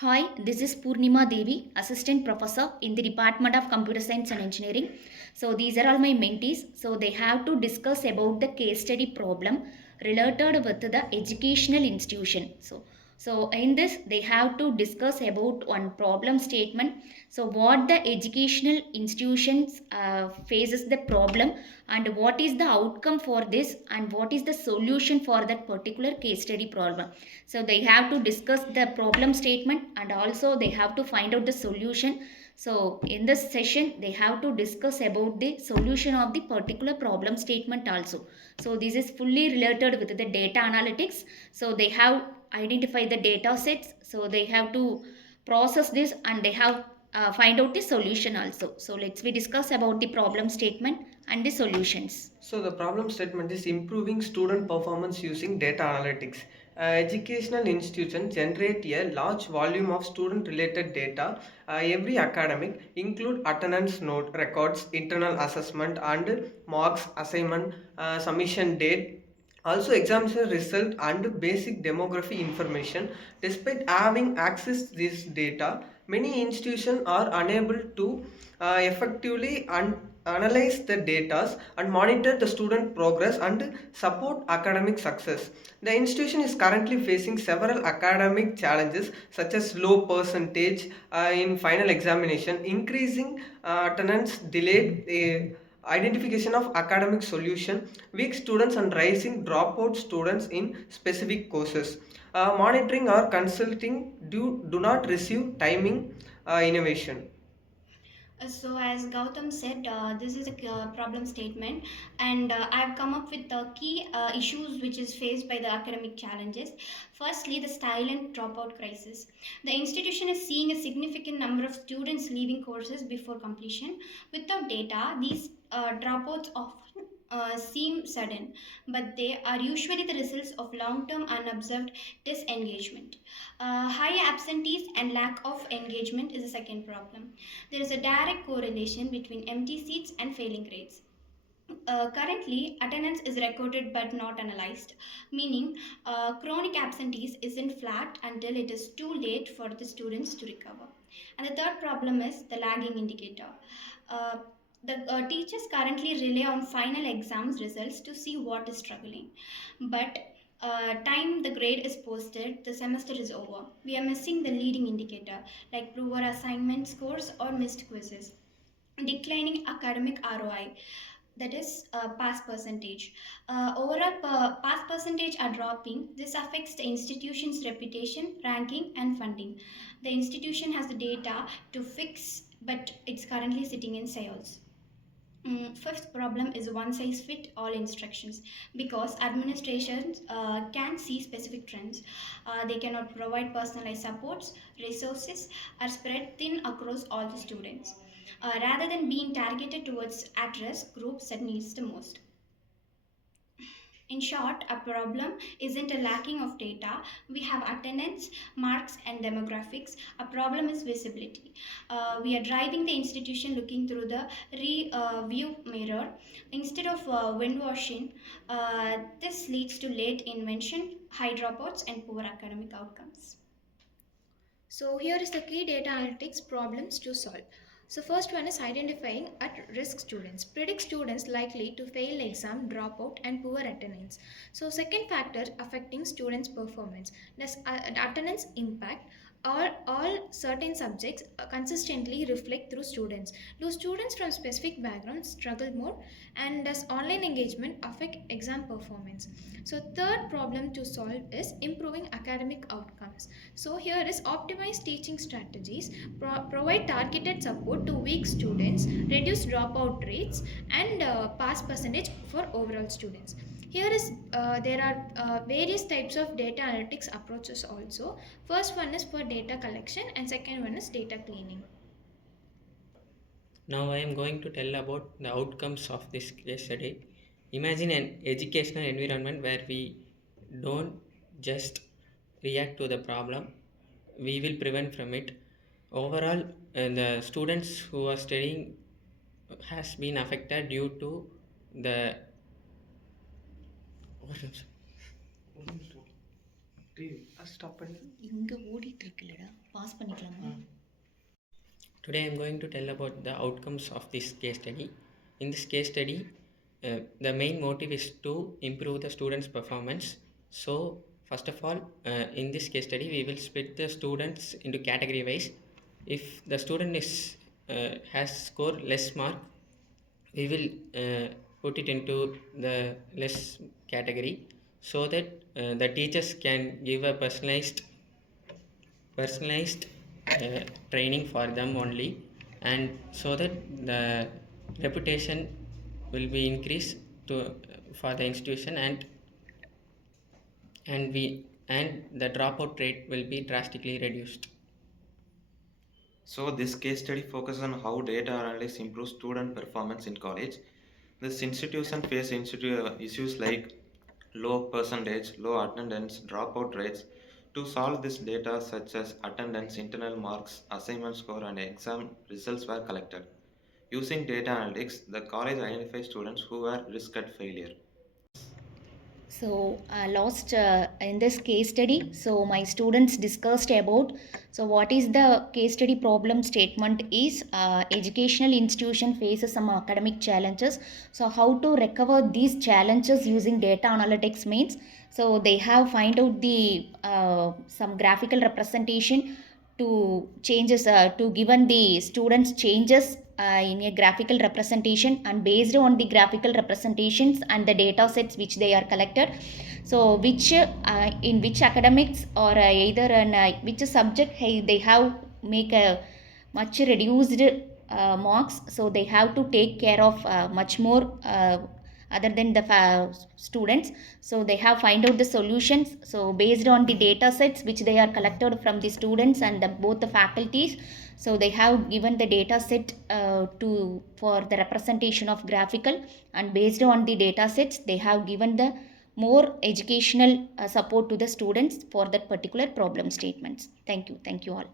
Hi, this is Devi, Assistant Professor in the Department of Computer Science and Engineering. So these are all my mentees. So they have to discuss about the case study problem related with the educational institution. So in this they have to discuss about one problem statement. So what the educational institutions faces the problem and what is the outcome for this and what is the solution for that particular case study problem. So they have to discuss the problem statement and also they have to find out the solution. So in this session they have to discuss about the solution of the particular problem statement also. So this is fully related with the data analytics. So they have identified the data sets, so they have to process this and they have find out the solution also. So let's we discuss about the problem statement and the solutions. So the problem statement is improving student performance using data analytics. Educational institutions generate a large volume of student related data every academic, include attendance note records, internal assessment and marks, assignment, submission date, also examination result and basic demography information. Despite having access to this data, many institutions are unable to effectively analyze the data and monitor the student progress and support academic success. The institution is currently facing several academic challenges such as low percentage in final examination, increasing attendance, delayed identification of academic solution, weak students and rising dropout students in specific courses. Monitoring or consulting do not receive timing innovation. As Gautam said, this is a problem statement, and I've come up with the key issues which is faced by the academic challenges. Firstly, the silent dropout crisis. The institution is seeing a significant number of students leaving courses before completion. Without data, these dropouts often seem sudden, but they are usually the results of long-term unobserved disengagement. High absentees and lack of engagement is a second problem. There is a direct correlation between empty seats and failing grades. Currently, attendance is recorded but not analyzed, meaning chronic absentees isn't flagged until it is too late for the students to recover. And the third problem is the lagging indicator. Uh, the teachers currently rely on final exams results to see what is struggling, but time the grade is posted, the semester is over. We are missing the leading indicator like poor assignment scores or missed quizzes, declining academic ROI, that is pass percentage. Overall pass percentage are dropping. This affects the institution's reputation, ranking and funding. The institution has the data to fix, but it's currently sitting in sales. Fifth problem is one size fit all instructions, because administrations can see specific trends. They cannot provide personalized supports, resources are spread thin across all the students, rather than being targeted towards at risk groups that needs the most. In short, a problem isn't a lacking of data. We have attendance, marks, and demographics. A problem is visibility. We are driving the institution looking through the view mirror instead of wind washing. This leads to late invention, high dropouts, and poor academic outcomes. So here is the key data analytics problems to solve. So first one is identifying at risk students. Predict students likely to fail exam, dropout and poor attendance. So second factor affecting students' performance. Does attendance impact? All certain subjects consistently reflect through students. Do students from specific backgrounds struggle more? And does online engagement affect exam performance? So third problem to solve is improving academic outcomes. So here is optimize teaching strategies, provide targeted support to weak students, reduce dropout rates and pass percentage for overall students. Here is there are various types of data analytics approaches also. First one is for data collection and second one is data cleaning. Now I am going to tell about the outcomes of this case study. Imagine an educational environment where we don't just react to the problem, we will prevent from it. Overall, the students who are studying has been affected due to the stop பண்ணி இங்கே ஓடிட்டு இருக்குல்லடா, pass பண்ணிக்கலாமா? Today I am going to tell about the outcomes of this case study. In this case study, the main motive is to improve the students' performance. So, first of all, in this case study, we will split the students into category wise. If the student is has scored less mark, we will put it into the less category so that the teachers can give a personalized training for them only, and so that the reputation will be increased to for the institution, and the dropout rate will be drastically reduced. So this case study focuses on how data analytics improves student performance in college. This institution face issues like low percentage, low attendance, dropout rates. To solve this data such as attendance, internal marks, assignment score and exam results were collected. Using data analytics, the college identified students who were risk at failure. So last in this case study, so my students discussed about, so what is the case study problem statement is educational institution faces some academic challenges. So how to recover these challenges using data analytics means, so they have find out the some graphical representation to changes to given the students changes in a graphical representation, and based on the graphical representations and the data sets which they are collected, so which in which academics or either in which subject they have make a much reduced marks, so they have to take care of much more other than the students. So they have find out the solutions, so based on the data sets which they are collected from the students and both the faculties, so they have given the data set to for the representation of graphical, and based on the data sets they have given the more educational support to the students for that particular problem statements. Thank you all.